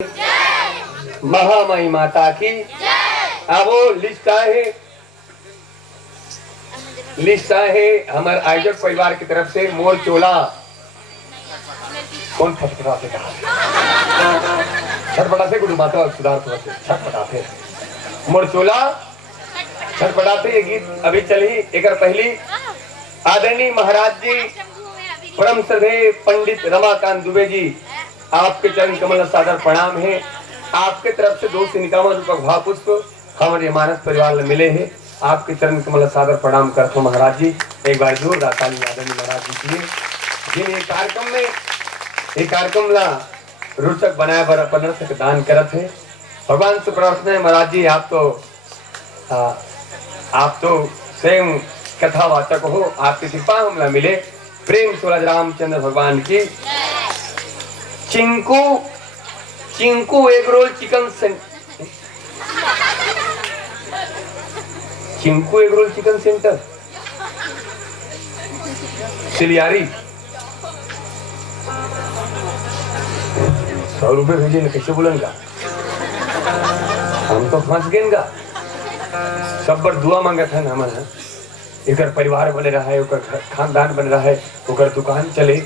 महामाई माता की। अब वो लिस्ट है हमारे आयोजक परिवार की तरफ से। मोर चोला कौन छटपटाते कहा छटपटाते गुरु माता सुधार छटपटाते मोर चोला छटपटाते। ये गीत अभी चली एक पहली आदरणीय महाराज जी परम श्रद्धेय पंडित रमाकांत दुबे जी आपके चरण कमल सादर प्रणाम है। आपके तरफ से 2 निकामन रूपक भाव पुष्प हमारे मानस परिवार में मिले हैं। आपके चरण कमल सादर प्रणाम करता हूँ महाराज जी। एक बार जोरदार ताली आदरणीय महाराज जी की जिन ये कार्यक्रम ला रोचक बनाया बर अपन से दान करत है। भगवान से प्रार्थना है महाराज जी आप तो स्वयं कथावाचक हो, आपकी कृपा हमला मिले। प्रेम सूरज रामचंद्र भगवान की। Chinku egg roll chicken centre Siliyari 100 रुपए भेजे न कैसे बोलेंगा हम तो फंस गए गा। सब पर दुआ मांगा था ना हमारा एक परिवार बने रहा है, खानदान बन रहा है, ओकर दुकान चले।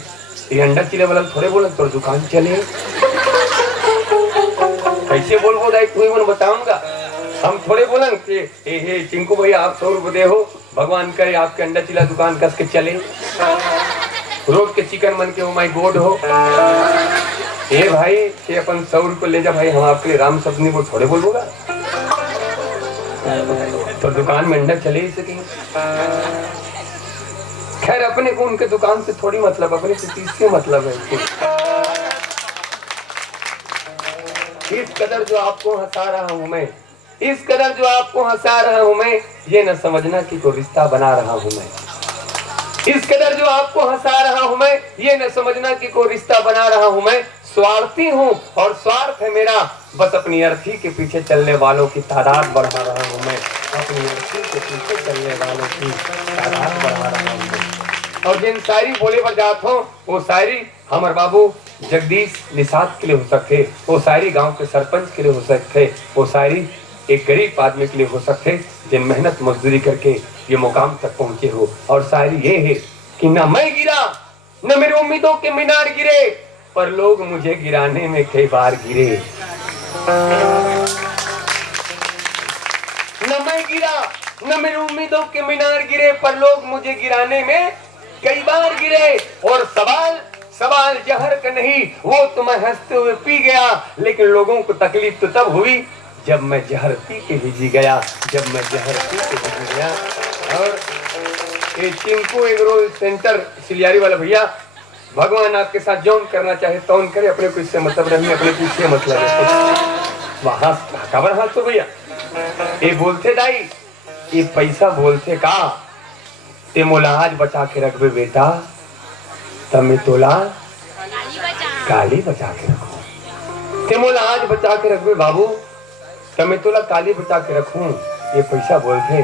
ये अंडा चिले वाला थोड़े बोले तो दुकान चले कैसे बोलबो दाई तू ही बताऊंगा। हम थोड़े बोलन कि हे चिंकू भैया आप 100 रुपए दे हो, भगवान करे आपके अंडा चिला दुकान कस के चले। रोज के चिकन मन के ओ माय गॉड हो ए भाई कि अपन 100 रुपए ले जा भाई हम आपके लिए राम शब्द नहीं वो थोड़े बोलूंगा तो दुकान में अंडा चले ही सके। खैर अपने को उनके दुकान से थोड़ी मतलब, अपने से चीज से मतलब है। इस कदर जो आपको हंसा रहा हूं मैं, इस कदर जो आपको हंसा रहा हूं मैं, ये न समझना कि कोई रिश्ता बना रहा हूं मैं। इस कदर जो आपको हंसा रहा हूं मैं, ये न समझना कि कोई रिश्ता बना रहा हूं मैं। स्वार्थी हूं और स्वार्थ है मेरा, बस अपनी अर्थी के पीछे चलने वालों की तादाद बढ़ा रहा हूं मैं। अपनी अर्थी के पीछे चलने वालों की तादाद बढ़ा रहा हूं मैं। और जिन शायरी बोले पर जात हो वो शायरी हमारे बाबू जगदीश निषाद के लिए हो सकते, वो शायरी गांव के सरपंच के लिए हो सकते, वो शायरी एक गरीब आदमी के लिए हो सकते जिन मेहनत मजदूरी करके ये मुकाम तक पहुंचे हो। और शायरी ये है कि न मैं गिरा न मेरी उम्मीदों के मीनार गिरे, पर लोग मुझे गिराने में कई बार गिरे। न मैं गिरा न मेरी उम्मीदों के मीनार गिरे, पर लोग मुझे गिराने में कई बार गिरे। और सवाल जहर का नहीं, वो तो मैं हंसते हुए पी गया, लेकिन लोगों को तकलीफ तो तब हुई जब मैं जहर पी के भी गया, जब मैं जहर पी के भी गया। और ये Chinku egg role centre ciliary वाला भैया, भगवान आपके साथ जौन करना चाहे तौन करे, अपने को इससे मतलब नहीं, अपने को इससे मतलब है। वहां खबर हाथ तो भैया ये बोलते दाई ये पैसा बोलते का ते मोला आज बचा के रखबे बेटा, तमे तोला काली बचा के रखो। ते मोला आज बचा के रखबे बाबू, तमे तोला काली बचा के रखूं। ये पैसा बोलते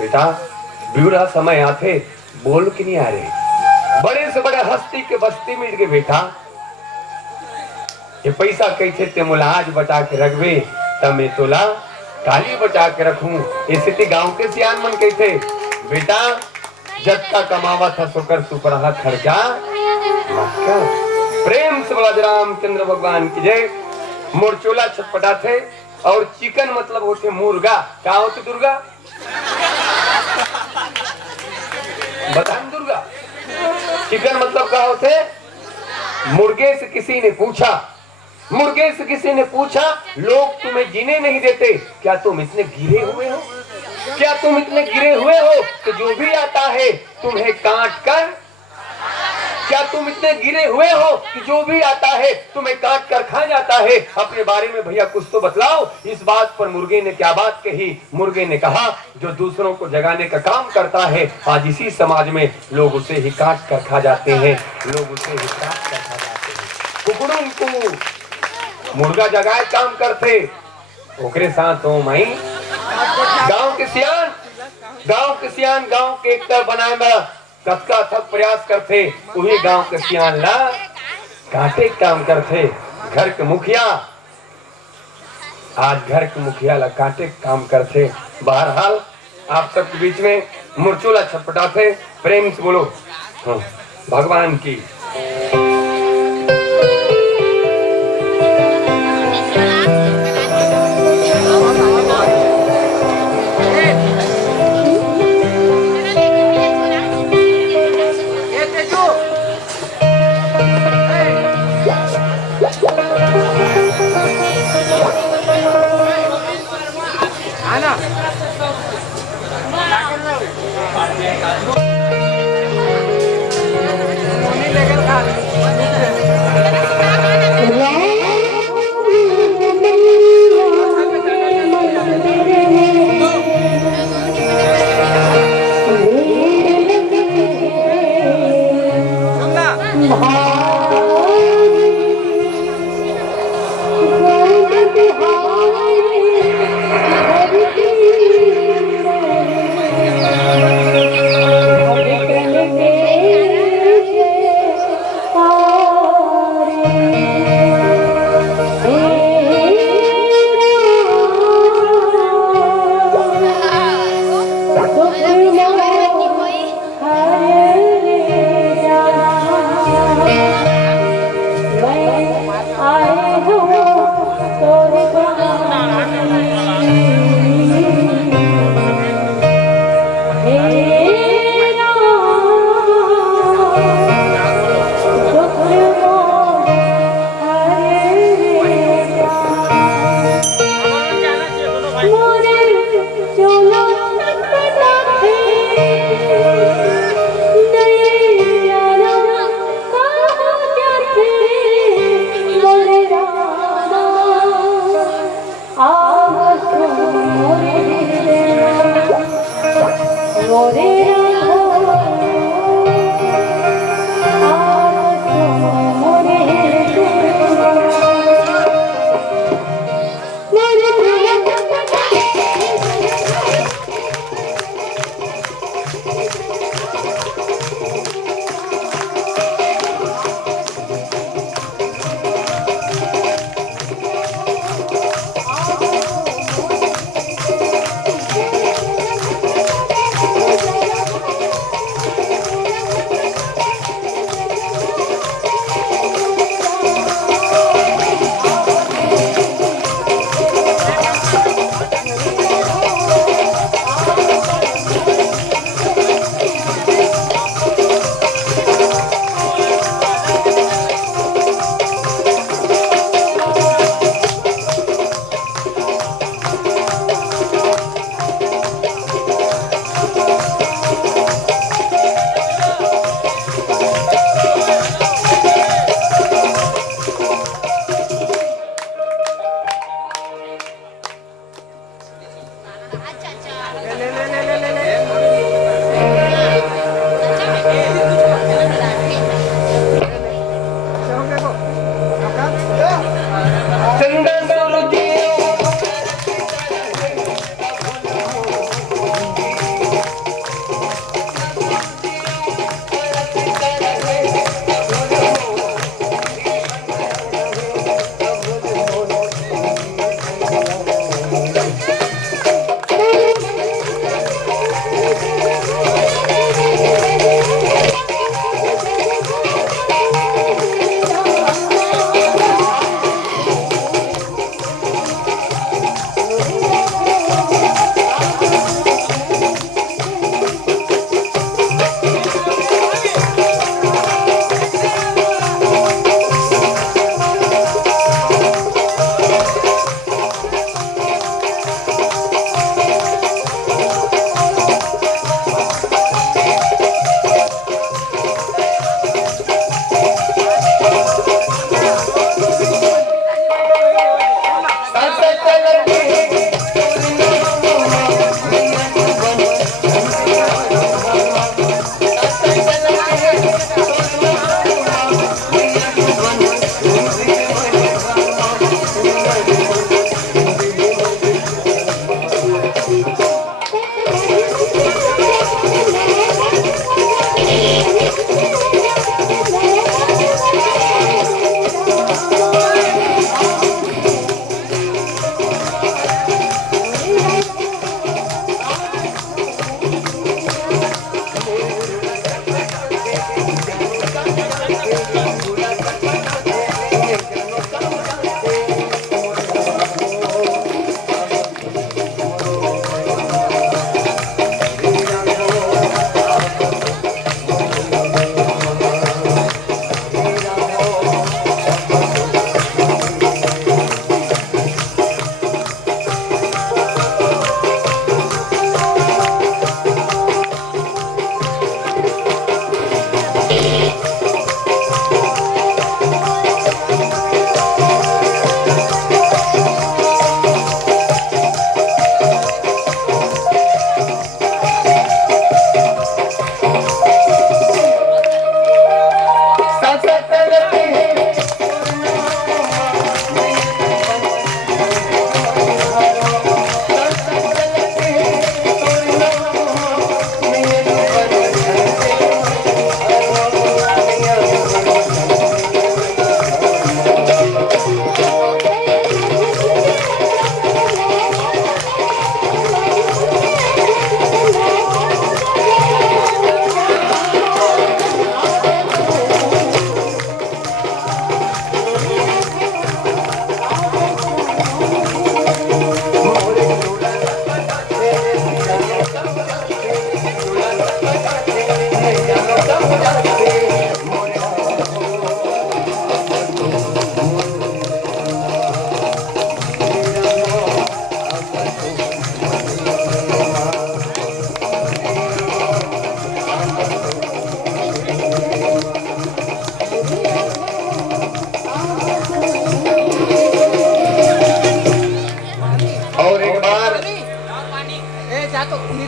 बेटा बुरा समय आते बोल के नहीं आ रहे, बड़े से बड़े हस्ती के बस्ती मिल गए बेटा। ये पैसा कैसे ते मोला आज बचा के रखबे, तमे तोला काली बचा के रखूं। इसी गांव के सियान मन कहते बेटा जत्ता कमावा था सोकर सुपरहा खर्चा। प्रेम से बोला रामचंद्र भगवान की जय। मोरचोला छटपटा थे और चिकन मतलब होते मुर्गा। क्या होते दुर्गा बताएं दुर्गा। चिकन मतलब क्या होते मुर्गे से किसी ने पूछा लोग तुम्हें जीने नहीं देते, क्या तुम इतने गिरे हुए हो? क्या तुम इतने गिरे हुए हो कि जो भी आता है तुम्हें काट कर, क्या तुम इतने गिरे हुए हो कि जो भी आता है तुम्हें काट कर खा जाता है? अपने बारे में भैया कुछ तो बतलाओ। इस बात पर मुर्गे ने क्या बात कही? मुर्गे ने कहा जो दूसरों को जगाने का काम करता है आज इसी समाज में लोग उसे ही काट कर खा जाते हैं, लोग उसे ही काट कर खा जाते हैं। कुकड़ों को मुर्गा जगाए काम करते ओकरे साथ हो माई गांव के सियान गांव के एकता बनाए में कतका थक प्रयास करते, वही गांव के सियान ला काटे काम करते। घर के मुखिया आज घर के मुखिया ला काटे काम करते। बहरहाल आप सबके बीच में मुरचोला छटपटाते, प्रेम से बोलो हाँ, भगवान की।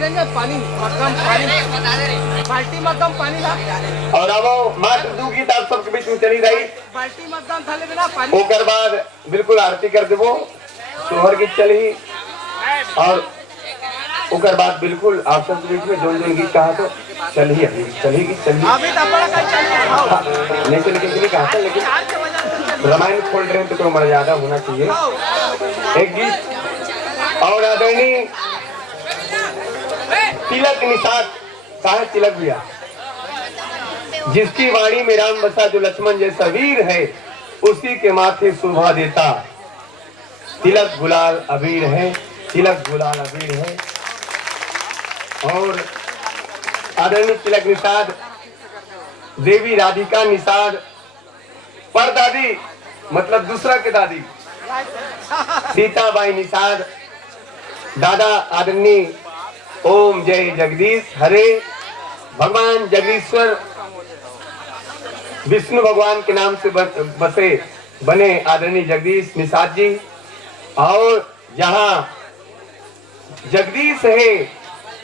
निरंजन पानी मक्कम पानी बाल्टी मक्कम पानी ला और अब मात्र दू गीत आप सबके बीच में चली रही बाल्टी मक्कम थाले बिना पानी ओकर बाद बिल्कुल आरती कर देबो सोहर गीत चली और ओकर बाद बिल्कुल आप सबके बीच में जोन जोन गीत कहा तो चलिए चलेगी अभी तो अपना कल चलिए नहीं चल के कहा था लेकिन रामायण खोल रहे हैं तो थोड़ा मर्यादा होना चाहिए एक गीत और आदरणीय तिलक निषाद साहब तिलक भैया जिसकी वाणी में राम बसा जो लक्ष्मण जैसा वीर है उसी के माथे शोभा देता तिलक गुलाल अबीर है तिलक गुलाल अबीर है। और आदरणीय तिलक निषाद देवी राधिका निषाद पर दादी मतलब दूसरा के दादी सीताबाई निषाद दादा आदरणीय ओम जय जगदीश हरे भगवान जगदीश्वर विष्णु भगवान के नाम से बसे बने आदरणीय जगदीश निषाद जी। और जहां जगदीश है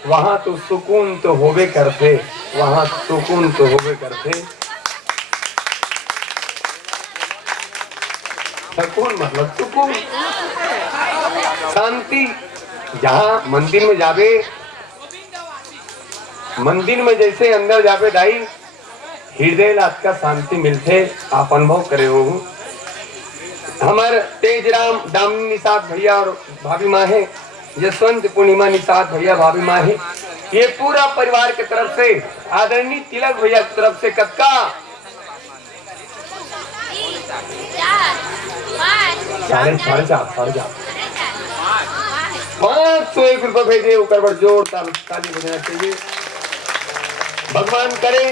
वहां तो सुकून तो होवे करते वहां सुकून तो होवे करते। सुकून मतलब सुकून शांति। जहां मंदिर में जावे मंदिर में जैसे अंदर जावे दाई हृदय लात का शांति मिलते आप अनुभव करे हो। हमारे तेजराम दामिनी निषाद भैया और भाभी माँ है यशवंत पूर्णिमा निषाद भैया भाभी माँ है ये पूरा परिवार की तरफ से आदरणीय तिलक भैया की तरफ से कक्का 501 रुपए भेजे ऊपर पर जोर ताली बजाना चाहिए। भगवान करे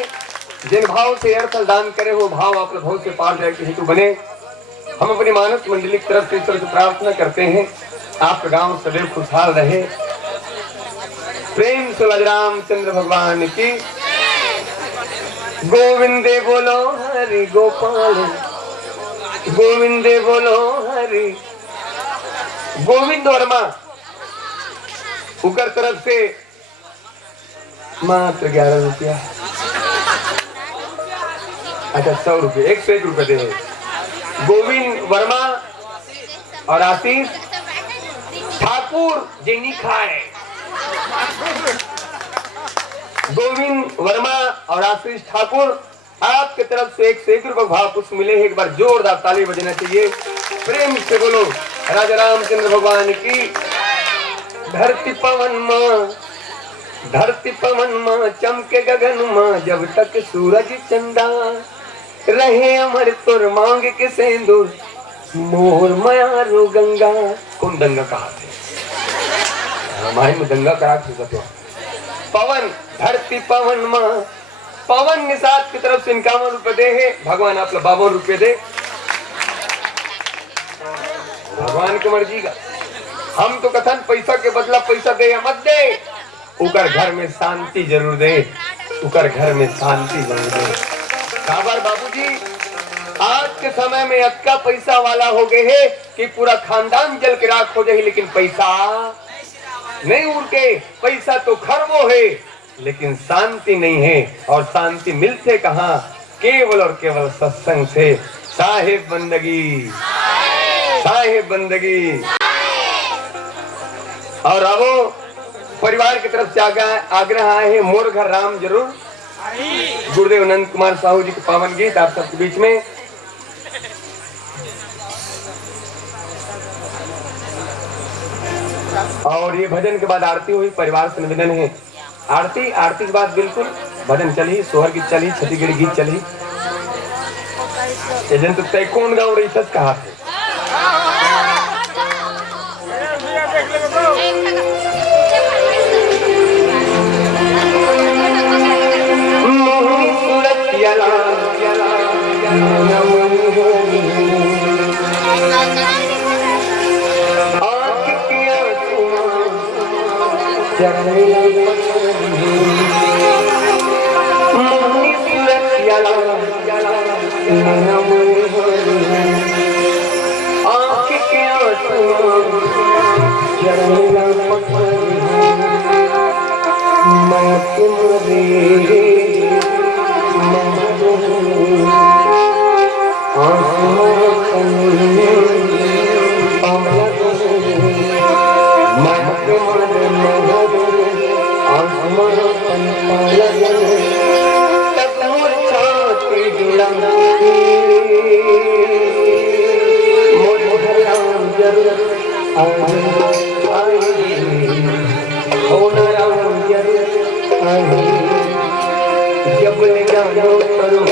जिन भाव से अर्थ दान करे वो भाव अपने भाव से पार जाए के हेतु बने। हम अपनी मानस मंडली की तरफ से ईश्वर से प्रार्थना करते हैं आपका गांव सदैव खुशहाल रहे। प्रेम से रामचंद्र भगवान की गोविंदे बोलो हरि गोपाल गोविंदे बोलो हरि गोविंद वर्मा उकर तरफ से मात्र 11 रुपया अच्छा 100 रुपये 101 रुपये दे गोविंद वर्मा और आशीष ठाकुर जिनी खाए गोविंद वर्मा और आशीष ठाकुर आपके तरफ से 101 रुपये भाव पुष्प मिले हैं। एक बार जोरदार ताली बजना चाहिए। प्रेम से बोलो राजा रामचंद्र भगवान की। धरती पवन माँ चमके गगन माँ जब तक सूरज चंदा रहे अमर तुर मांग के सिंदूर मोर मयारो गंगा। कौन दंगा कहा थे रामायण में दंगा करा सकते पवन धरती पवन माँ पवन निषाद की तरफ से 51 रुपए दे है भगवान आप 52 रुपए दे भगवान की मर्जी का। हम तो कथन पैसा के बदला पैसा दे या मत दे उकर घर में शांति जरूर दे उकर घर में शांति जरूर दे। काबर बाबूजी आज के समय में अक्का पैसा वाला हो गए है कि पूरा खानदान जल के राख हो जाए लेकिन पैसा नहीं उड़ के। पैसा तो खरबो है लेकिन शांति नहीं है और शांति मिलते कहाँ केवल और केवल सत्संग से। साहिब बंदगी और अब परिवार की तरफ से आग्रह आए हैं मोर घर राम जरूर गुरुदेव नंद कुमार साहू जी के पावन गीत आप सबके बीच में। और ये भजन के बाद आरती हुई परिवार से निवेदन है आरती के बाद बिल्कुल भजन चली सोहर गीत चली छत्तीसगढ़ी गीत चली। एजेंट तय कौन गाँव रही सच कहा थे जब ले जानो करो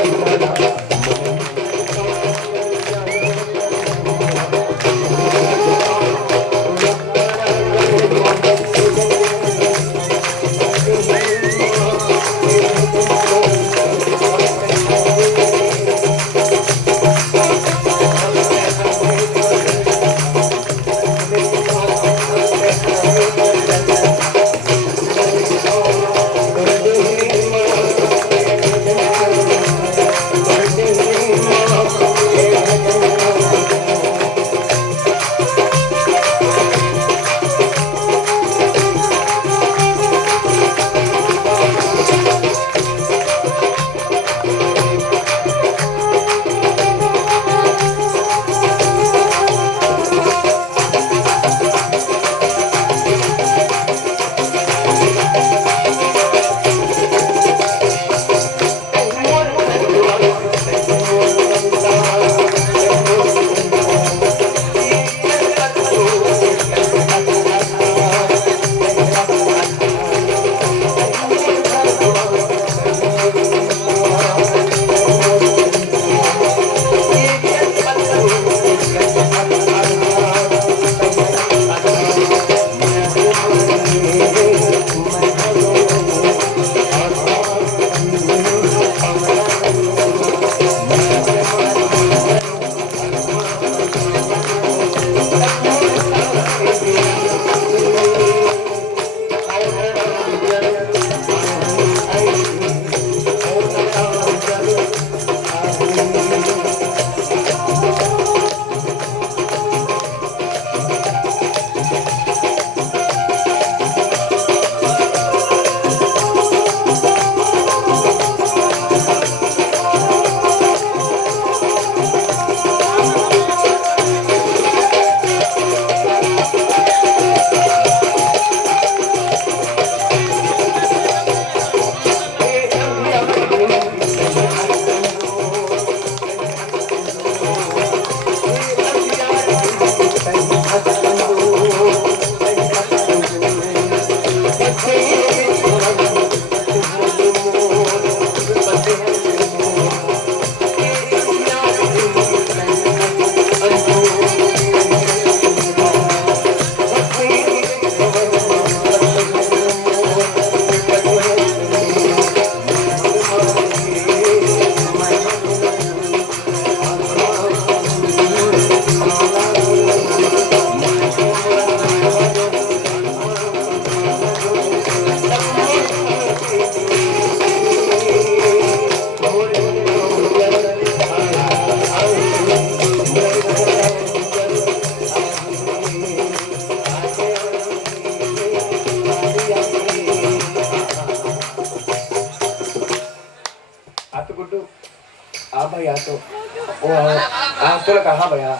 तुला का हा भैया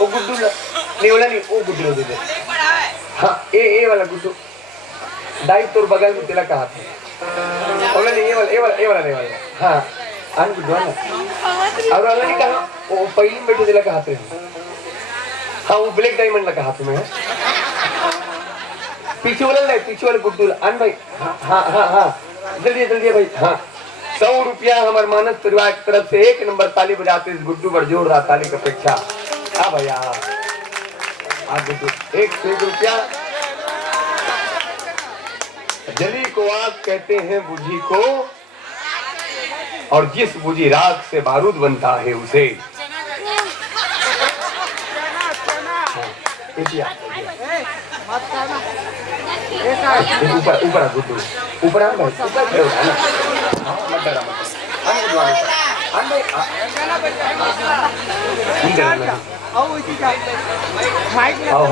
ओ गुड्डू नेवला नहीं ओ गुड्डू दे हाँ ए वाला गुड्डू दाई तोर बगल में तिला कहा था ओला नहीं ये वाला नहीं वाला हाँ आन गुड्डू ना और वाला नहीं कहा ओ पहली बैठे तिला कहा थे हाँ वो ब्लैक डायमंड लगा हाथ में पीछे वाला गुड्डू आन भाई हाँ जल्दी भाई हाँ 100 रुपया हमारे मानस परिवार की तरफ से 1 नंबर ताली बजाते इस गुड्डू पर जोर रहा ताली की अपेक्षा हाँ भैया हाँ गुड्डू 1 रुपया जली को आग कहते हैं बुझी को और जिस बुझी राख से बारूद बनता है उसे ऊपर गुड्डू ऊपर आ भाई ऊपर खड़े हो ना मत डरा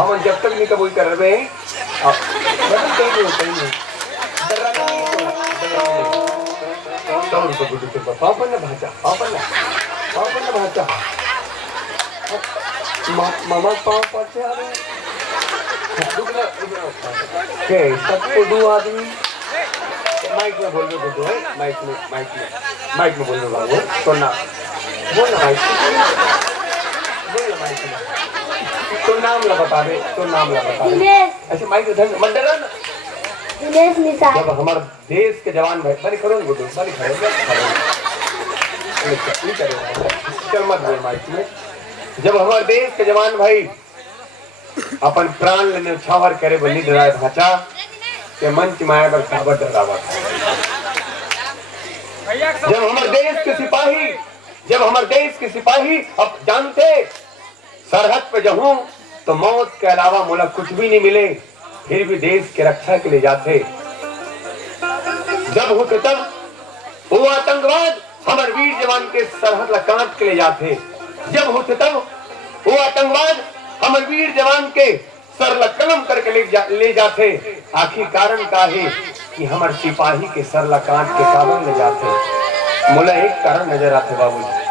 हम जब तक नहीं कबूल कर रहे हैं पापन ना भाचा पापन ना भाचा मामा पाँव पड़ते आ रहे के सबको दो आदमी माइक में बोल रहे हो माइक में बोल रहे बाबू तो ना बोल ना माइक में तो नाम ला बता दे ऐसे माइक धन मत डरा ना जब हमारे देश के जवान भाई बड़ी करो गुड्डू बड़ी खड़े चल मत बोल माइक में जब हमारे देश के जवान भाई अपन प्राण लेने छावर करे बल्ली डराए भाचा के मंच माया पर साबर डरावा जब हमारे देश के सिपाही अब जानते सरहद पे जाऊं तो मौत के अलावा मुला कुछ भी नहीं मिले फिर भी देश के रक्षा के लिए जाते जब होते तब वो आतंकवाद हमारे वीर जवान के सरहद ला काट के ले जाते जब होते तब वो आतंकवाद हमारे वीर जवान के सर ला कलम करके ले जाते आखिर कारण का है कि हमारे सिपाही के सर ला काट के काबल ले जाते मुला एक कारण नजर आते बाबूजी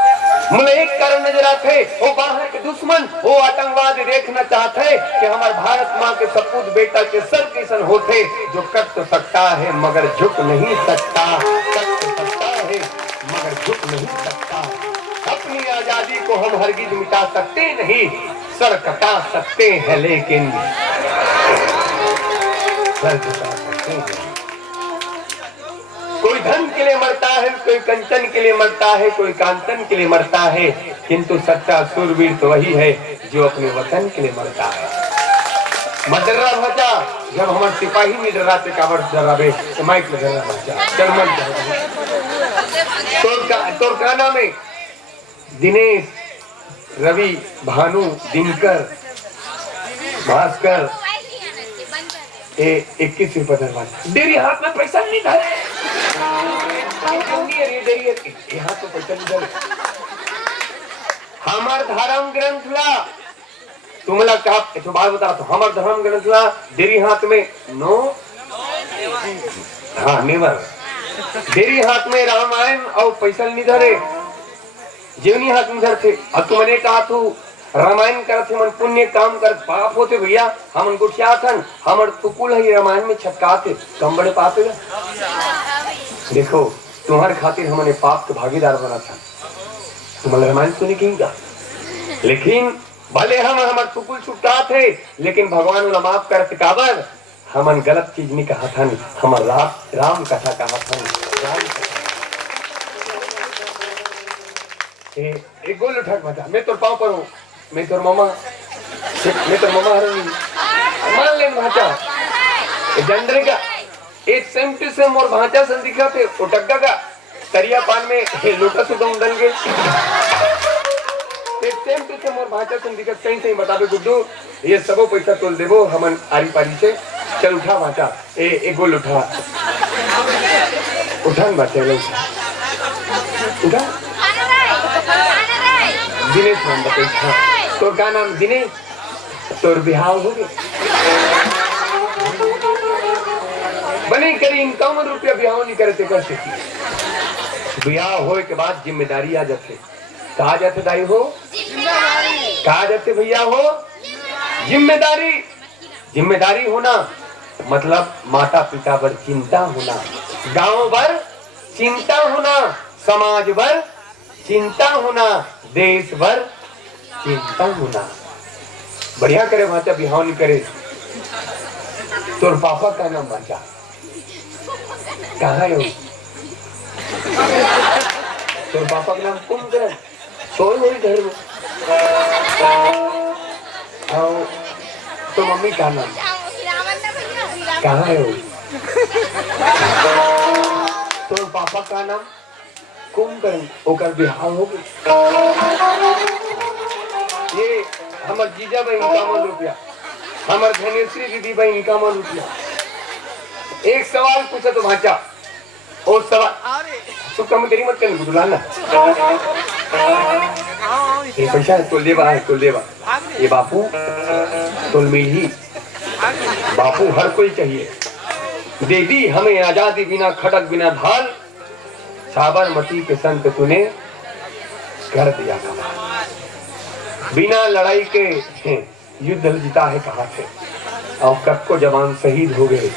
मुझे एक कारण नजर आते वो बाहर के दुश्मन वो आतंकवाद देखना चाहते कि हमारे भारत माँ के सपूत बेटा के सर किसन होते जो कट तो सकता है मगर झुक नहीं सकता कट तो सकता है मगर झुक नहीं सकता अपनी आजादी को हम हरगिज मिटा सकते नहीं सर कटा सकते हैं लेकिन सर कटा सकते हैं कोई धन के लिए मरता है कोई कंचन के लिए मरता है कोई कांचन के लिए मरता है किंतु सच्चा सूरवीर तो वही है जो अपने वतन के लिए मरता है मदर्रा भाचा जब हमारे सिपाही में डराते काबर डरावे तो माइक में डरा भाचा चरमन तोर का नाम है दिनेश रवि भानु दिनकर भास्कर 21 रुपए धरवान डेरी हाथ में पैसा नहीं धरे यहाँ तो पैसा नहीं धरे हमार धर्म ग्रंथ ला तुमला कहा तो बात बता तो हमार धर्म ग्रंथ ला डेरी हाथ में नो हाँ नेवर डेरी हाथ में रामायण और पैसा नहीं धरे जीवनी हाथ में धरते अब तुमने कहा तू रामायण करते मन पुण्य काम कर पाप होते भैया हम गुठिया थन हमर तुकुल है रामायण में छटकाते कम बड़े पाप है देखो तुम्हारे खातिर हमने पाप के भागीदार बना था तुम्हारे रामायण सुनी कहेगा लेकिन भले हम हमार तुकुल छुटकाते लेकिन भगवान उन्हें माफ करते काबर हमन गलत चीज नहीं कहा था हमार राम कथा कहा था एक गोल उठा बता मैं तो पाँव पर हूँ मैं तो मामा मान ले भाचा जंडरे का एक सेम टू सेम और भाचा सन दिखा थे वो टक्का का तरिया पान में लोटस उदम डल गए एक सेम टू सेम और भाचा सन दिखा सही बता दो गुड्डू ये सबो पैसा तोल देवो हमन आरी पारी से चल उठा भाचा एक गोल उठा भाचा उठा दिनेश नाम बताइए तो क्या नाम दिनेश तोर बिहाव हो गए बने करी इनकाउन रुपया बिहाव नहीं करते कर सकती बिहाव होए के बाद जिम्मेदारी आ जाते कहा जाते दाई हो कहा जाते भैया हो जिम्मेदारी होना मतलब माता पिता पर चिंता होना गांव भर चिंता होना समाज भर चिंता होना देश भर चिंता होना बढ़िया करे भाचा बिहाव नहीं करे तोर पापा का नाम भाचा कहाँ है तोर पापा का नाम कुंभकर्ण सोए मेरे घर में तो मम्मी का नाम कहाँ है तोर पापा का नाम कुंभकर्ण ओकर बिहाव हो गए ये हमार जीजा भाई इनकामन रुपया हमार धनेश्वरी दीदी भाई इनकामन रुपया एक सवाल पूछा तो भाचा और सवाल तो कम देरी मत करने बुलाना ये पैसा है तोल देवा ये बापू तोल में ही बापू हर कोई चाहिए दे दी हमें आजादी बिना खड़क बिना ढाल, साबरमती के संत तूने कर दिया कमाल। बिना लड़ाई के युद्ध जीता है कहाँ से, और कब को जवान शहीद हो गए,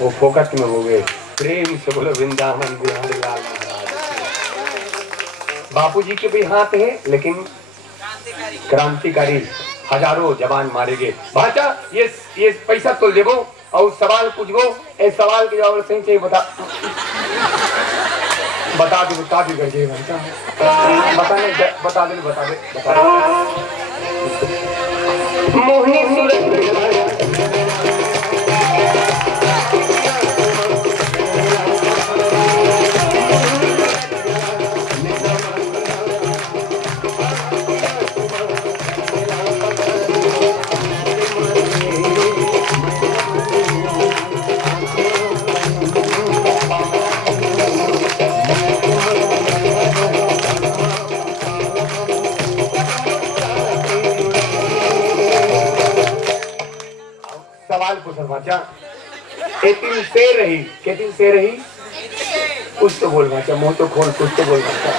वो फोकट में हो गए। प्रेम से बोलो वृंदावन बिहारी लाल महाराज। बापूजी के भी हाथ है, लेकिन क्रांतिकारी हजारों जवान मारे गए। भाचा ये पैसा तो देवो और सवाल पूछबो, इस सवाल के जवाब सही चाहिए बता दे करके बता दे मोहिनी सूरज सवाल को सरमाचा एतिन से रही, केतिन से रही, कुछ तो बोल भाचा, मुंह तो खोल, कुछ तो बोल भाचा।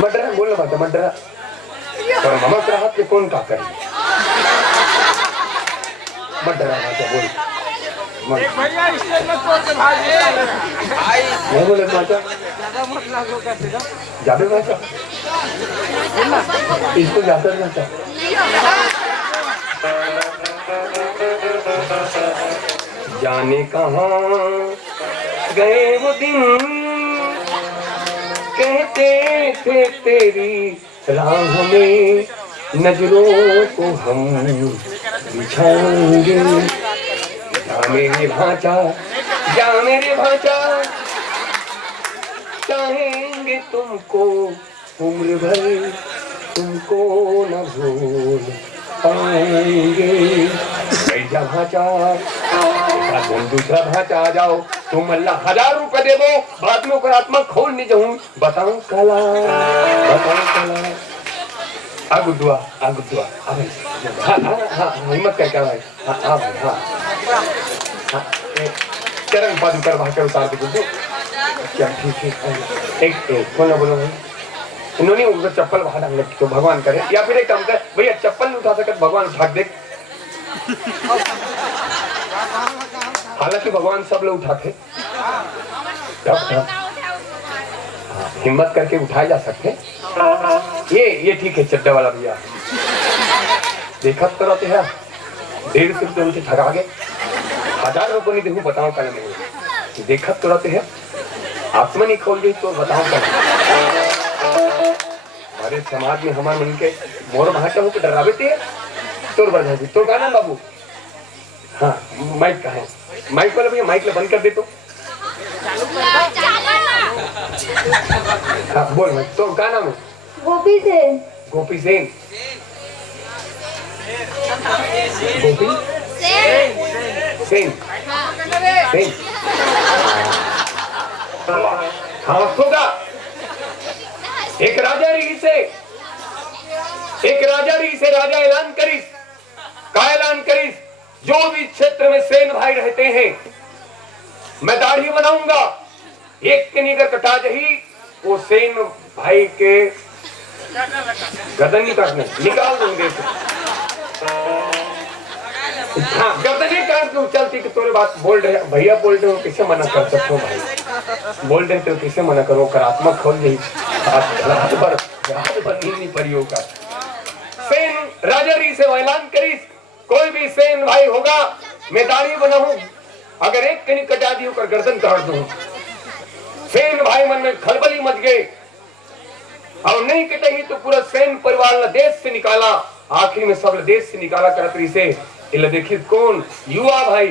मडरा बोल भाचा, मडरा पर मामा के हाथ में कौन का करे, मडरा भाचा बोल। भैया स्टेज में तोड़ के भाग नहीं बोले भाचा, ज्यादा मत लागो कैसे जा जाबे भाचा, इसको जाकर भाचा। जाने कहाँ गए वो दिन, कहते थे तेरी राह में नजरों को हम बिछाएंगे। जा मेरे भाचा चाहेंगे तुमको उम्र भर, तुमको न भूल पाएंगे। जा भाचा, दूसरा भाचा आ जाओ, तुम अल्लाह 1000 रुपए दे दो, बाद में आत्मा खोल नहीं जाऊं। बताओ कला आगुदुआ हिम्मत करके भाई। चरण पादु कर भाषा उतार के बोलते क्या? ठीक एक बोलना बोलो भाई, इन्होंने उधर चप्पल वहां डाल रखी तो भगवान करे, या फिर एक काम कर भैया चप्पल नहीं उठा सकते, भगवान उठा देख। हालांकि भगवान सब लोग उठाते, हिम्मत करके उठाए जा सकते। ये ठीक है, चड्डा वाला भैया देखा तो रहते हैं, 150 रुपये उनसे ठगा गए, 1000 रुपये नहीं देखू, बताओ कल में देखा तो रहते हैं, आत्मा नहीं खोल गई तो बताओ कल। हमारे समाज में हमारे मन के मोर भाषा हो डरावे थे तोर बढ़ा दी तो गाना बाबू। हाँ माइक का है, माइक वाला भैया माइक बंद कर दे तो। हाँ बोल मैं तो गाना में गोपी सेन गोपी सेन हाँ होगा। एक राजा री से राजा ऐलान करिस, का ऐलान करिस, जो भी क्षेत्र में सेन भाई रहते हैं मैं दाढ़ी बनाऊंगा, एक के निगर कटा जही वो सेन भाई के गर्दन निकाल दूंगे। हाँ गर्दन काट दूं, चलती कि तोरे बात बोल रहे भैया, बोल रहे हो कैसे मना कर सकते हो भाई, बोल रहे तो कैसे मना करो, करात्मक खोल नहीं रात भर नहीं पड़ी होगा। सेन राजरी से ऐलान करीस, कोई भी सेन भाई होगा मैं दाढ़ी बनाऊं, अगर एक कहीं कटा दी होकर गर्दन काट दूं। सेन भाई मन में खलबली मच गए, और नहीं कटे ही तो पूरा सेन परिवार ने देश से निकाला, आखिर में सब देश से निकाला करतरी से। इला देखिए कौन युवा भाई,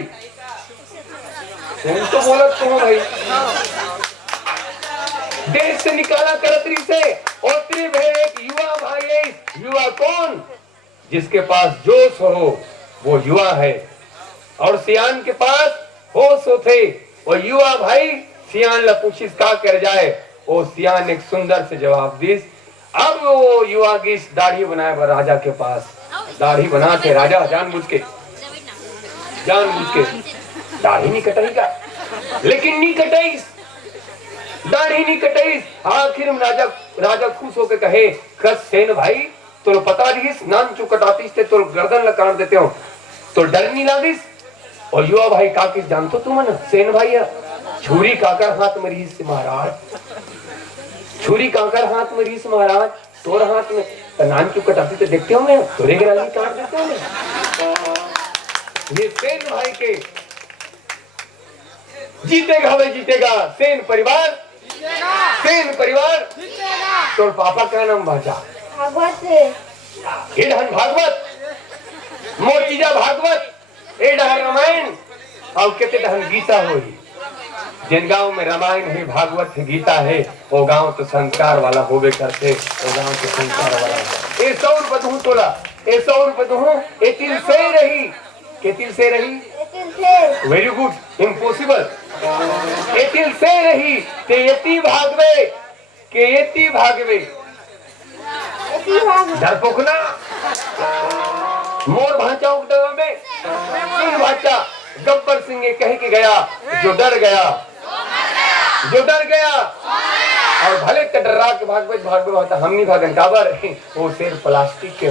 तो बोला तुम भाई देश से निकाला करतरी से, और त्रिभ एक युवा भाई है। युवा कौन? जिसके पास जोश हो वो युवा है, और सियान के पास होश होते और युवा भाई सियान ला पूछिस का कर जाए, वो सियान एक सुंदर से जवाब दिस। अब वो युवा की दाढ़ी बनाए बर राजा के पास, दाढ़ी बना के राजा जानबूझ के दाढ़ी नहीं कटाईगा, लेकिन नहीं कटाई, दाढ़ी नहीं कटाई। आखिर में राजा खुश होकर कहे, कस सेन भाई तो पता रही नान चू कटाती थे तो गर्दन लकाट देते हो तो डर नहीं लागिस। और युवा भाई काकिस जानतो तुम ना सेन भाई छुरी काकर हाथ में रही से महाराज, छुरी काकर हाथ में रही से महाराज, तोर हाथ में तो नान चू कटाती तो देखते होंगे तोरे गिराली काट देते होंगे। ये सेन भाई के जीतेगा वे जीतेगा, सेन परिवार तो पापा का नाम भाषा भागवत एडहन भागवत, मोचीजा भागवत, एडहन रामायण और केते दहन गीता होई। जिन गांव में रामायण है, भागवत है, गीता है, वो गांव तो संस्कार वाला होवे करते, वो गांव तो संस्कार वाला। ए 100 रुपए दूं तोला, ए 100 रुपए दूं, ए तिल से रही, के तिल से रही, वेरी गुड, इम्पॉसिबल। ए तिल से रही ते येती भागवे, के येती भागवे, डरपोकना मोर भांचा उगदवा में सिंह भांचा गब्बर सिंह कह के गया, जो डर गया और भले डरा के भागवे हम नहीं भागन काबर, वो शेर प्लास्टिक के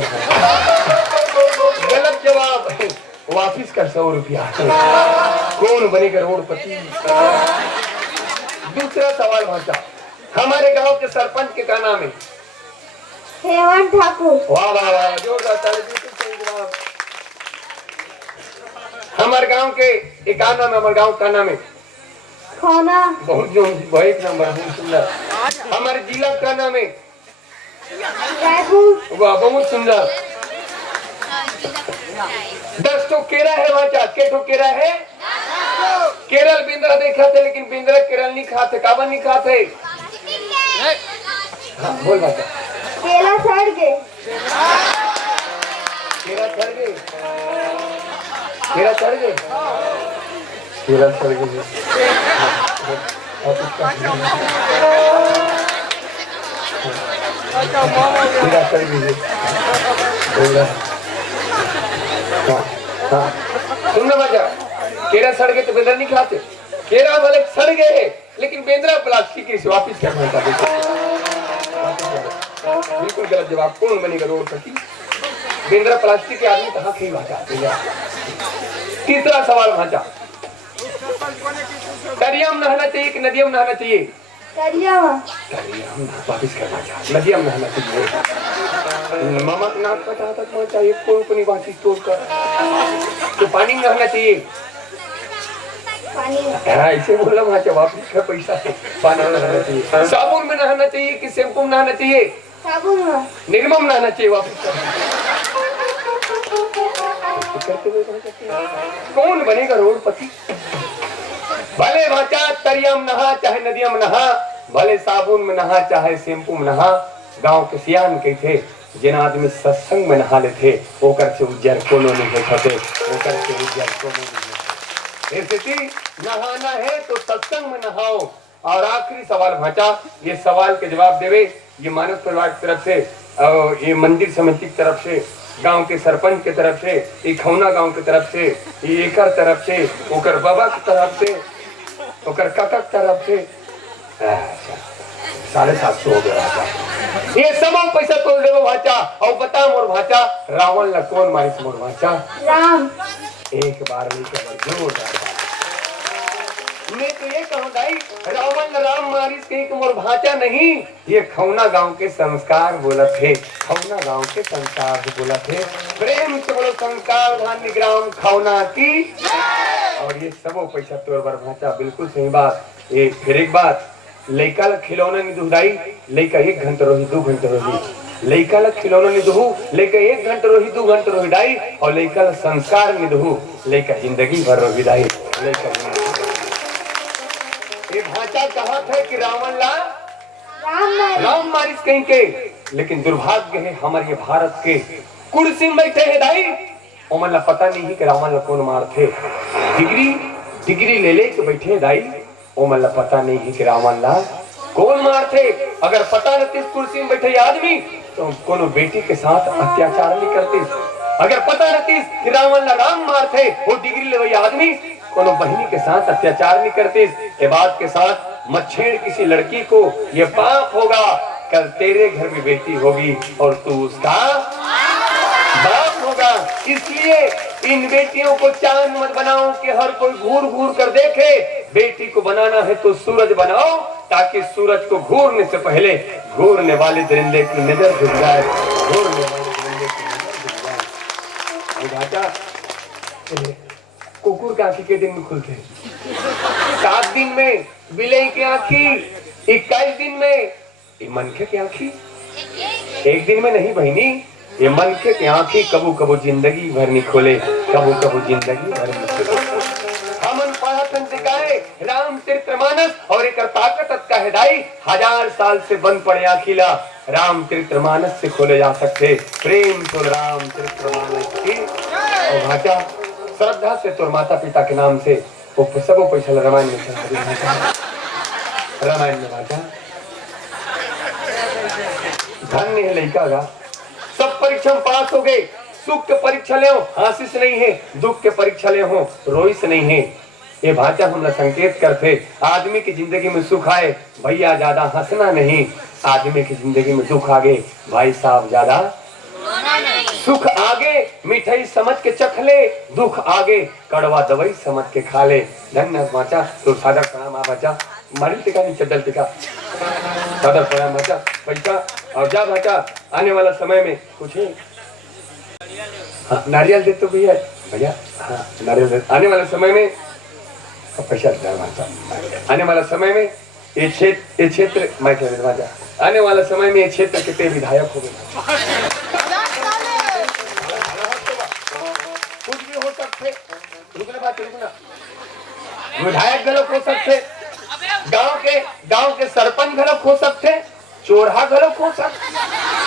गलत जवाब, वापिस कर 100 रुपया, कौन बनेगा करोड़पति। दूसरा सवाल भांचा, हमारे गांव के सरपंच के क्या नाम है? हेमंत ठाकुर। वाह वाह वाह, जोरदार ताली दीजिए। हमारे गांव के एक नाम है, हमारे गांव का नाम है खाना। बहुत जो एक नंबर है, सुंदर। हमारे जिला का नाम है रायपुर। वाह बहुत सुंदर। 10 तो केरा है वाचा, के तो केरा है? केरल बिंद्रा देखा थे, लेकिन बिंद्रा केरल नहीं खाते, काबन नहीं खाते। हाँ बोल बात। केला सड़ गए, केरा सड़ गए, केरा सड़ गए, केरा सड़ गए। केरा सड़ गए। सुनना मजा, केरा सड़ गए तो बेंद्रा नहीं खाते, केरा वाले सड़ गए लेकिन बेंद्रा प्लास्टिक से वापिस क्या बनता बिल्कुल गलत जवाब, कौन बनेगा करोड़पति? बेंद्रा प्लास्टिक के आदमी कहाँ खी भाषा। तीसरा सवाल भाषा, दरिया में नहाना चाहिए कि नदियों में नहाना चाहिए? दरिया में। वापिस करना चाहिए, नदियों में नहाना चाहिए। मामा के नाक कटा तक वहाँ चाहिए, कोई अपनी बातचीत तोड़कर तो पानी में नहाना चाहिए। पानी में। ऐसे बोला वहाँ वापिस का पैसा है, पानी में नहाना चाहिए। साबुन में नहाना चाहिए कि शैम्पू में नहाना चाहिए? साबुन में। निर्मा में नहाना चाहिए वापिस कौन बनेगा करोड़पति? भले भाचा दरिया में नहा चाहे नदिया में नहा, भले साबुन में नहा चाहे शैम्पू में नहा, गांव के सियान के थे जिन आदमी सत्संग में नहा लेते ओकर से उज्जर कोनो नहीं होते, ओकर से उज्जर कोनो नहीं। ऐसे नहाना है तो सत्संग में नहाओ। और आखिरी सवाल भाचा, ये सवाल के जवाब देवे ये मानव परिवार की तरफ से और ये मंदिर समिति की तरफ से, गांव के सरपंच की तरफ से, ये खौना गांव की तरफ से, ये एकर तरफ से, ओकर बाबा की तरफ से, ओकर काका की तरफ से 750 हो गया। ये सब पैसा तोड़ देवो भाचा और बता मोर भाचा रावण ला कौन मारिस मोर भाचा? राम। एक बार नहीं केवल जोरदार। मैं तो ये कहूँ भाई रावण राम मारिस कहीं कि मोर भाचा नहीं, ये खौना गांव के संस्कार बोला थे, खौना गांव के संस्कार बोला थे। प्रेम से बोलो संस्कार धान्य ग्राम खौना की। और ये सबो पैसा तोड़ बार भाचा बिल्कुल सही बात। ये फिर एक बात, लइका ला खिलौना नहीं दुहदाई, लइका 1 घंटा रोही 2 घंटा रोही। लइका ला खिलौना नहीं दुहू, लइका 1 घंटा रोही 2 घंटा रोही दाई। और लइका ला संस्कार नहीं दुहू, लइका जिंदगी भर रोही दाई। ये भाषा कहा था कि रावण ला राम मारिस कहीं के, लेकिन दुर्भाग्य है हमारे भारत के कुर्सी में बैठे हैं दाई, ओमन ला पता नहीं है कि रावण ला कौन मार थे। डिग्री ले के बैठे दाई, ओमन ला पता नहीं है कि रावण ला कौन मार थे? अगर पता रहती कुर्सी में बैठे आदमी तो कोनो बेटी के साथ अत्याचार नहीं करती। अगर पता रहती कि रावण ला राम मार थे, वो डिग्री ले वही आदमी कोनो बहनी के साथ अत्याचार नहीं करती। ये बात के साथ मत छेड़ किसी लड़की को, ये पाप होगा। कल तेरे घर में बेटी होगी और तू उसका बाप होगा। इसलिए इन बेटियों को चांद मत बनाओ कि हर कोई घूर घूर कर देखे। बेटी को बनाना है तो सूरज बनाओ, ताकि सूरज को घूरने से पहले घूरने वाले दरिंदे की नजर झुक जाए, घूरने वाले दरिंदे की नजर झुक जाए। कुकुर की आंखें के दिन में खुलते हैं, 7 दिन में बिल्ली की आंखी, 21 दिन में ये मनखे की आंखी, 1 दिन में नहीं बहनी। ये मनखे की आंखी कबू कबू जिंदगी भर नहीं खोले, कबू कबू जिंदगी भर नहीं खोले। हमन पढ़तन सिखाए रामचरितमानस और एक ताकत का हिदाई 1000 साल से बंद पड़े आखिला रामचरितमानस से खोले जा सकते। प्रेम तो रामचरितमानस की। और भाषा श्रद्धा से तोर माता पिता के नाम से वो सब पैसा रामायण में रामायण में भाषा धन्य है लड़का का। सब परीक्षा में पास हो गए। सुख के परीक्षा ले हासिस नहीं है, दुख के परीक्षा ले हो रोइस नहीं है। ये भाषा हम संकेत करते आदमी की जिंदगी में सुख आए भैया ज्यादा हंसना नहीं, आदमी की जिंदगी में दुख आगे भाई साहब ज्यादा सुख आगे मिठाई समझ के चख ले, दुख आगे कड़वा दवाई समझ के खा ले। धन्य भाषा तो सादर प्रणाम आ बच्चा मारिल टिका नहीं चड्डल टिका सादर प्रणाम भाषा पैसा। और जा भाषा आने वाला समय में कुछ है हाँ, नारियल दे तो भैया भैया हाँ नारियल दे। आने वाला समय में पैसा भाषा आने वाला समय में ये क्षेत्र मैं भाषा आने वाला समय में ये क्षेत्र कितने विधायक हो गए, कुछ भी हो सकते। रुकना बात रुकना, विधायक गलत हो सकते, गांव के सरपंच गलत हो सकते, चोरहा गलत हो सकते।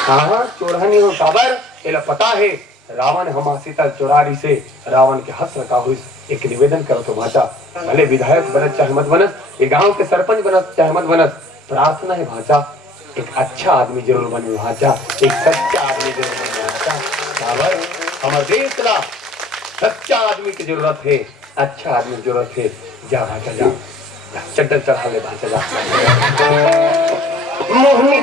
हाँ चोरहा नहीं हो काबर एला पता है रावण हम सीता चोरारी से रावण के हंस रखा हुई। एक निवेदन करो तो भाषा भले विधायक बनत चाहे मत बनस, ये गांव के सरपंच बनत चाहे मत बनस, प्रार्थना है भाषा एक अच्छा आदमी जरूर बने भाषा, एक सच्चा आदमी जरूर बने भाषा। काबर हमारे देश ला सच्चा आदमी की जरूरत है, अच्छा आदमी की जरूरत है। जा भाषा जा चड्डल चढ़ा ले भाषा जा। मोहनी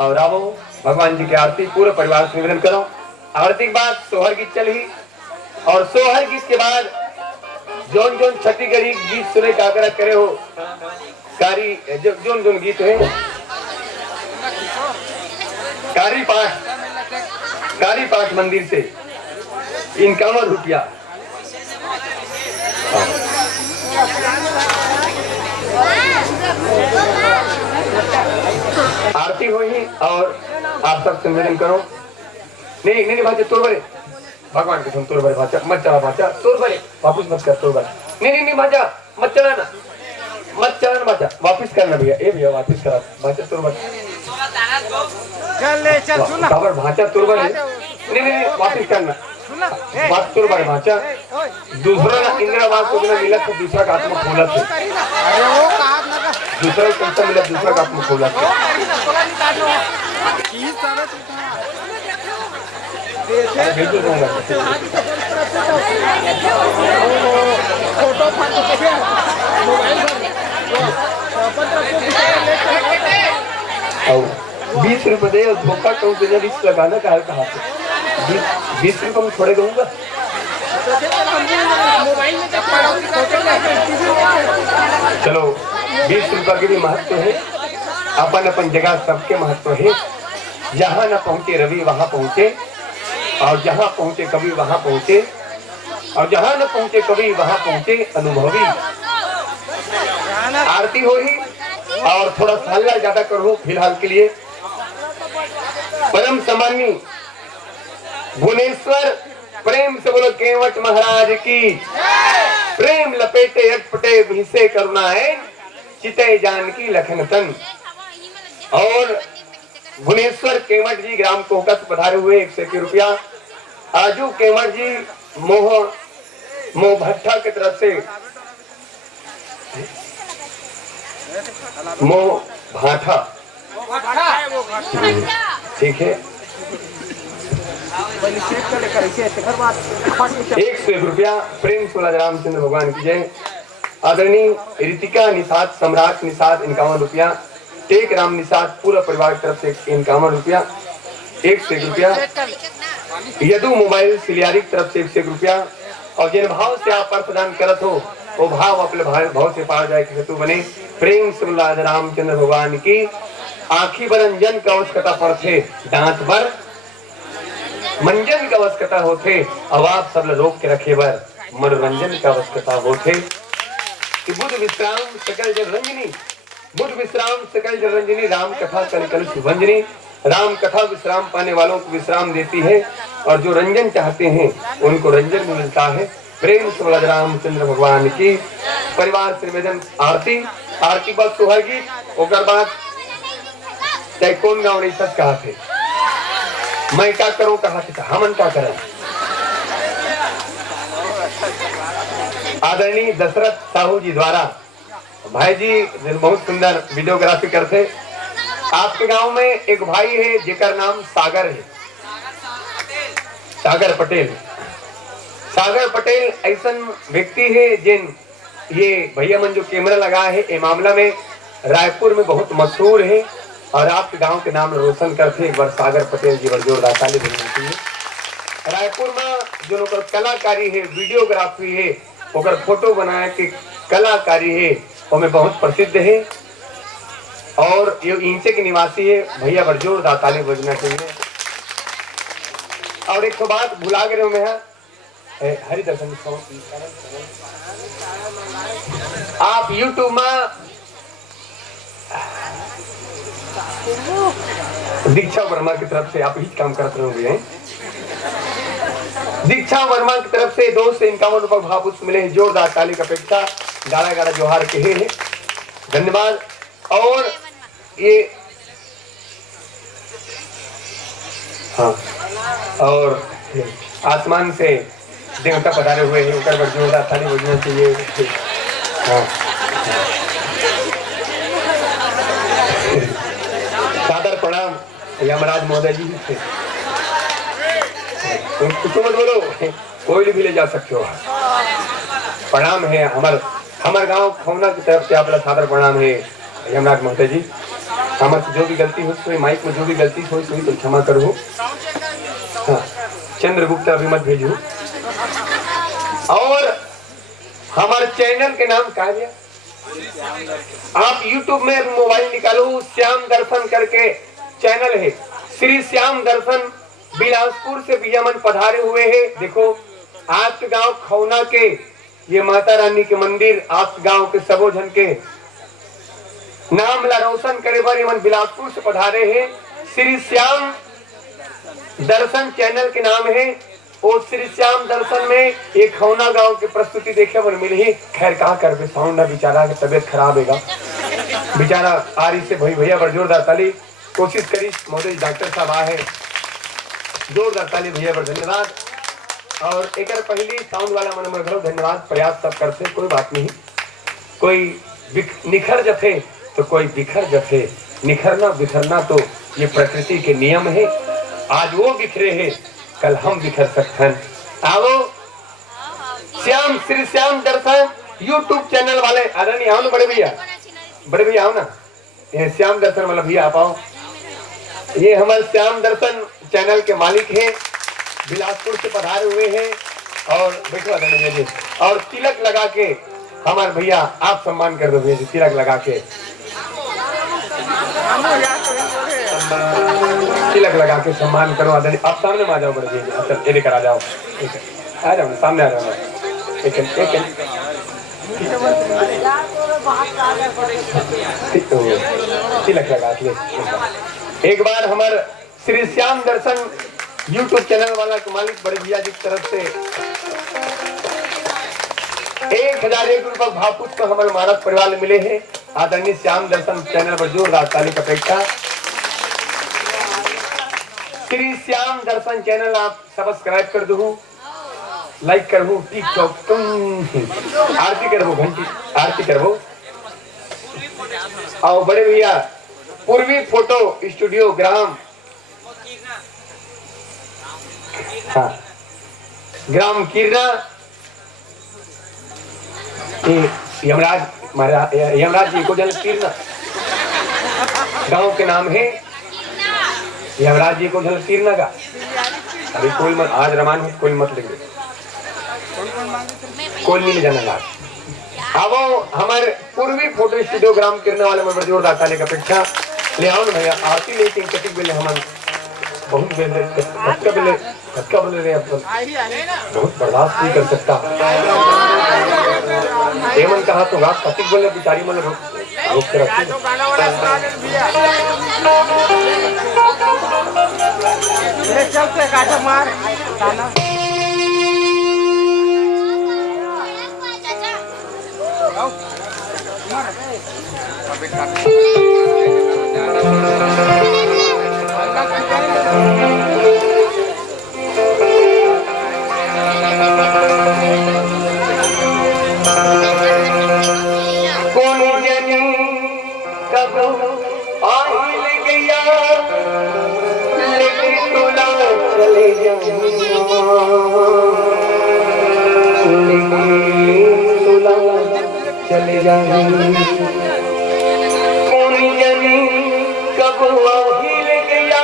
और आओ भगवान जी की आरती पूरे परिवार से निवेदन करो। आरती के बाद सोहर गीत चली और सोहर गीत के बाद जोन जोन छत्तीसगढ़ी गीत सुने का आग्रह करे हो कारी जोन जोन गीत है कारी पाठ मंदिर से इनका मत रुपया आरती हुई और आप सब संवेदन करो। नहीं नहीं भाषा तोड़ बरे भगवान के तुम तोड़ बरे भाषा मत चला भाषा तोड़ बरे वापस मत कर तोड़ बरे नहीं भाषा मत चलाना भाषा वापस करना भैया ए भैया वापस करा भाषा तोड़ बरे चल ले चल सुन खबर भाषा तोड़ बरे नहीं वापस करना बात तोड़ बरे भाषा दूसरा ना इंदिरावास को बिना मिला तो दूसरा का आत्मा खोला थे। अरे वो कहा ना दूसरा कैसा मिला दूसरा का आत्मा खोला थे। बिल्कुल फोटो मोबाइल 20 रुपए दे और धोखा कहूँ तो रिस्क लगाना कहा से 20 रुपए में थोड़े दूंगा। मोबाइल में जब पढ़ोगी चलो 20 रुपए के भी महत्व है, अपन अपन जगह सबके महत्व है। जहाँ न पहुँचे रवि वहाँ पहुँचे, और जहाँ पहुँचे कवि वहाँ पहुँचे, और जहाँ न पहुँचे कवि वहाँ पहुँचे अनुभवी। आरती हो ही और थोड़ा सा हल्ला ज्यादा करो फिलहाल के लिए। परम सम्मानी भुवनेश्वर प्रेम से बोलो केवट महाराज की। प्रेम लपेटे अटपटे भीसे करुणा है, चिते जानकी लखन तन। और भुवनेश्वर केवट जी ग्राम कोकस पधारे हुए 101 रुपया। आजू केवट जी मोह भट्टा की तरफ से मोह भाठा, ठीक है, 101 रुपया। प्रेम सोलह रामचंद्र भगवान की जय। आदरणीय रितिका निषाद सम्राट निषाद 51 रुपया। टेक राम निषाद पूरा परिवार की तरफ से 51 रुपया, 101 रुपया। यदु मोबाइल सिलियारी की तरफ से 101 रुपया। और जिन भाव से आप प्रदान करत हो वो भाव अपने भाव से पार जाए हेतु बने। प्रेम से रामचंद्र भगवान की। आखी बरंजन का आवश्यकता पर थे, दांत पर मंजन का आवश्यकता होते। अब आप सब रोक के रखे बर मनोरंजन का आवश्यकता होते। बुध विश्राम सकल जल रंजनी, बुध विश्राम सकल जल रंजनी। राम कथा कल सुभंजनी। राम कथा विश्राम पाने वालों को विश्राम देती है, और जो रंजन चाहते हैं उनको रंजन भी मिलता है। प्रेम से रामचंद्र भगवान की। परिवार से निवेदन आरती, आरती बस सुहर गीत ओकर बाद चाहे कौन गाँव नहीं सच कहा थे, मैं क्या करूं कहा थे, हमन क्या करें। आदरणीय दशरथ साहू जी द्वारा भाई जी बहुत सुंदर वीडियोग्राफी करते। आपके गांव में एक भाई है जिकर नाम सागर है, सागर पटेल। सागर पटेल ऐसा व्यक्ति है जिन ये भैया मन जो कैमरा लगा है ये मामला में रायपुर में बहुत मशहूर है, और आपके गांव के नाम रोशन करते। एक बार सागर पटेल जी पर जोरदार ताली बजाते हैं। रायपुर में जो लोग कलाकारी है, वीडियोग्राफी है, ओकर फोटो बनाए के कलाकारी है, वो में बहुत प्रसिद्ध है, और ये इंचे के निवासी है। भैया पर जोरदार ताली बजना चाहिए। और एक तो बात भुला गए मैं, हरि दर्शन आप यूट्यूब में दीक्षा वर्मा की तरफ से आप ही काम करते होंगे। दीक्षा वर्मा की तरफ से 251 रुपए भावपुष्प मिले हैं। जोरदार ताली की अपेक्षा गाड़ा गाड़ा जोहार कहे हैं, धन्यवाद। और ये हाँ, और आसमान से देवता पधारे हुए हैं, ऊपर जोरदार ताली बजना चाहिए। हाँ, सादर प्रणाम यमराज महोदय जी से। कुछ मत बोलो, कोई भी ले जा सकते हो। प्रणाम है हमार गांव खौना की तरफ से आपका सादर प्रणाम है यमराज महोदय जी। हमारे जो भी गलती हो तो माइक में जो भी गलती हो तो क्षमा करो। हाँ, चंद्रगुप्त अभी मत भेजो। और हमारे चैनल के नाम क्या है, आप YouTube में मोबाइल निकालो, श्याम दर्शन करके चैनल है। श्री श्याम दर्शन बिलासपुर से भैया मन पधारे हुए हैं। देखो आपके गांव खौना के ये माता रानी के मंदिर, आप गांव के सबो जन के नाम ला रोशन करे बार मन बिलासपुर से पधारे हैं। श्री श्याम दर्शन चैनल के नाम है। और श्री श्याम दर्शन में एक खौना गांव की प्रस्तुति देखे पर मिली। खैर कहा कर साउंड बेचारा की तबियत खराब है, बेचारा आरी से भैया पर जोरदार ताली कोशिश करी। महोदय डॉक्टर साहब आए, जोरदार ताली भैया पर धन्यवाद। और एक पहली साउंड वाला मन में घरो धन्यवाद, प्रयास सब करते, कोई बात नहीं। कोई निखर जथे तो कोई बिखर जथे, निखरना बिखरना तो ये प्रकृति के नियम है। आज वो बिखरे हैं, कल हम बिखर सकते हैं। आओ श्याम श्री श्याम दर्शन यूट्यूब चैनल वाले आदरणीय आओ ना, बड़े भैया आओ ना, ये श्याम दर्शन वाला भैया आप आओ। ये हमारे श्याम दर्शन चैनल के मालिक हैं, बिलासपुर से पधारे हुए हैं और बैठवा देने जी और तिलक लगा के हमारे भैया आप सम्मान कर दो भैया जी, तिलक लगा के तिलक लगा के सम्मान करवा देने। आप सामने में आ जाओ बड़े भैया जी, चल ये लेकर आ जाओ, आ जाओ सामने आ जाओ, तिलक लगा के एक बार हमारे श्री श्याम दर्शन YouTube चैनल वाला के मालिक बड़े भैया जी की तरफ से 1001 रुपये भावपुष्प को हमारे मानस परिवार मिले हैं। आदरणीय श्याम दर्शन चैनल पर जोरदार ताली की अपेक्षा। श्री श्याम दर्शन चैनल आप सब्सक्राइब कर दो, लाइक करबो, टिकटॉक तुम आरती करबो, घंटी आरती करबो। और बड़े भैया पूर्वी फोटो स्टूडियो ग्राम, हाँ ग्राम कीर्णा, यमराज महाराज, यमराज जी को जन कीर्णा गांव के नाम है, यमराज जी को जन कीर्णा का। अभी कोई मत आज रमान है, कोई मत लेंगे, कोई नहीं जाना लाग। अब हमारे पूर्वी फोटो स्टूडियो ग्राम कीर्णा वाले में जोरदार ताली की अपेक्षा। ले आओ ना भैया आरती लेकिन कटिक बेले हमारे बहुत बेले धक्का बोले रहे, बहुत बर्दाश्त नहीं कर सकता। एमन कहा तो रात कतिक बोले बिचारी मन रोक के रखते। चले जाएंगे कौन जाने कब हिल गया,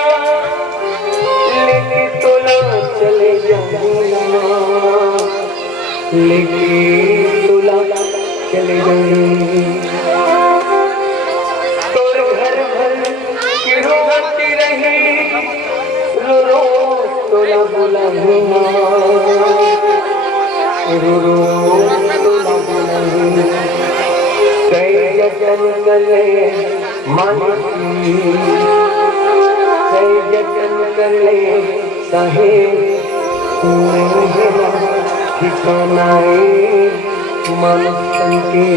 लेके तोला चले जाएंगे, लेके तोला चले जाएंगे। तोर घर भर की रोती रही, रो रो तोला बोला रो रो तोला बोला जगन करे मानसी, जगन करे सहे ठिकाना मानसन के।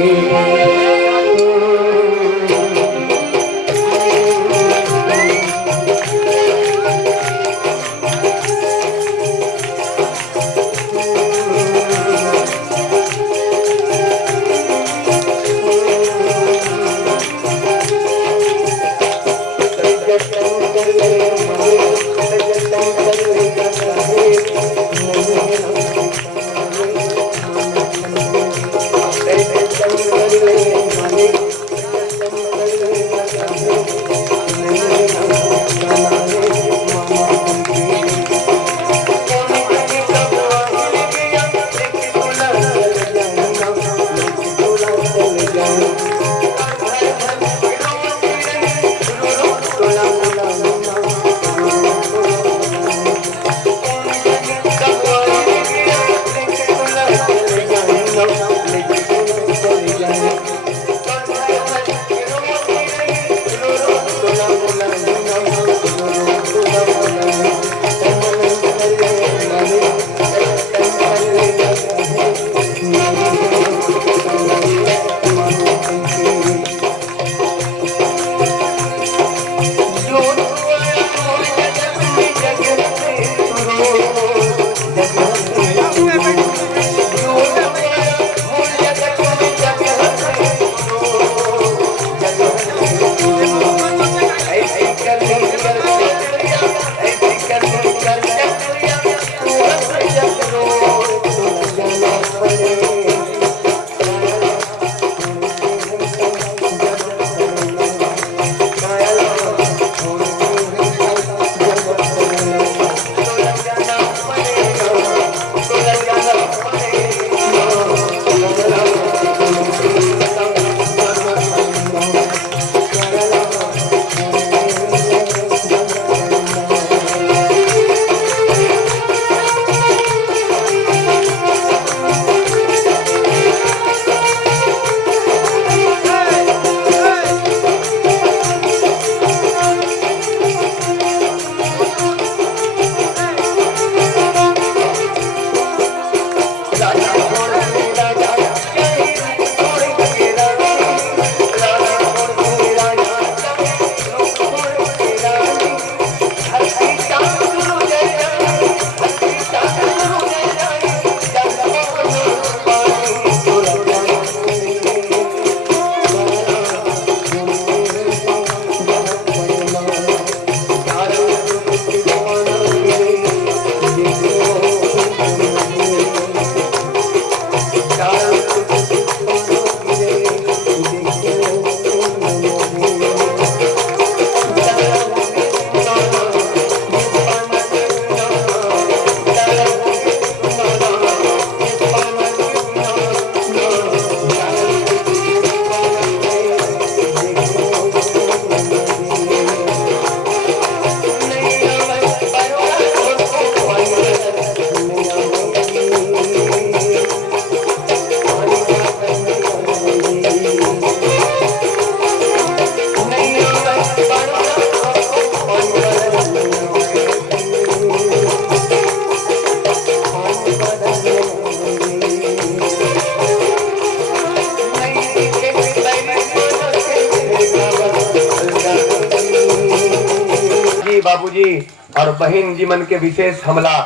बाबूजी और बहन जी मन के विशेष हमला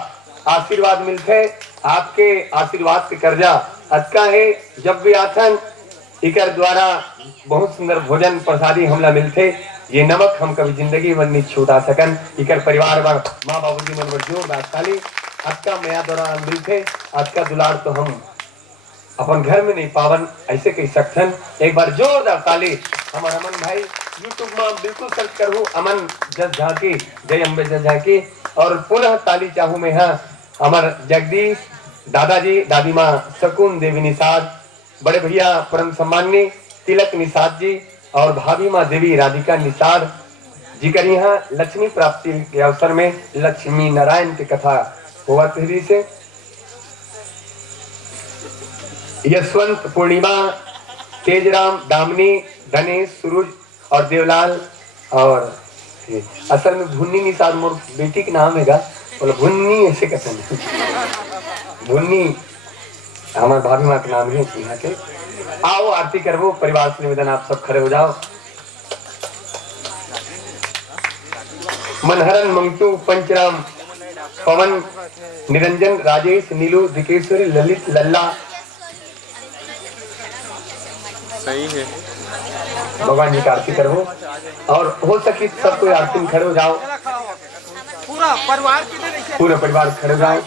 आशीर्वाद मिलते, आपके आशीर्वाद के कर्जा अचका है। जब भी आथन इकर द्वारा बहुत सुंदर भोजन प्रसादी हमला मिलते, ये नमक हम कभी जिंदगी में नहीं छूटा सकन। इकर परिवार बर माँ बाबूजी मन बर जोरदार ताली। आज का मया दौरान मिलते, आज का दुलार तो हम अपन घर में नहीं पावन ऐसे कही सकथन। एक बार जोरदार ताली। हमारा अमन भाई यूट्यूब में बिल्कुल सर्च करूँ अमन जस झांकी, जय अम्बे जस झांकी। और पुनः ताली चाहूँ मैं हाँ अमर जगदीश दादाजी दादी माँ शकुन देवी निषाद, बड़े भैया परम सम्मान्य तिलक निषाद जी और भाभी माँ देवी राधिका निषाद जिकर यहाँ लक्ष्मी प्राप्ति के अवसर में लक्ष्मी नारायण की कथा हुआ तिहरी से। यशवंत पूर्णिमा तेजराम दामनी धनेश सूरज और देवलाल और असल में भुन्नी निषाद मोर बेटी के नाम है बोला भुन्नी ऐसे कहते भुन्नी हमारे भाभी माँ के नाम है यहाँ के। आओ आरती करवो परिवार से निवेदन आप सब खड़े हो जाओ। मनहरन मंगतू पंचराम पवन निरंजन राजेश नीलू दिकेश्वरी ललित लल्ला सही है। भगवान जी की आरती करवो और हो सके सब कोई आरती में खड़े हो जाओ। पूरा परिवार के लिए पूरे परिवार खड़े हो जाओ।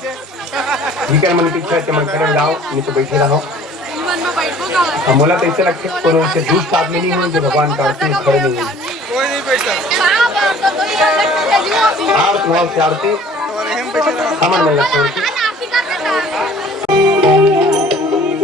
जिकर मन की इच्छा मन खड़े हो जाओ, नहीं तो बैठे रहो। हम बोला तो ऐसे लगते कोनो से दुष्ट आदमी नहीं हो जो भगवान का आरती में खड़े नहीं हो। कोई नहीं बैठा आप भाव से आरती हमारे मन लगता है।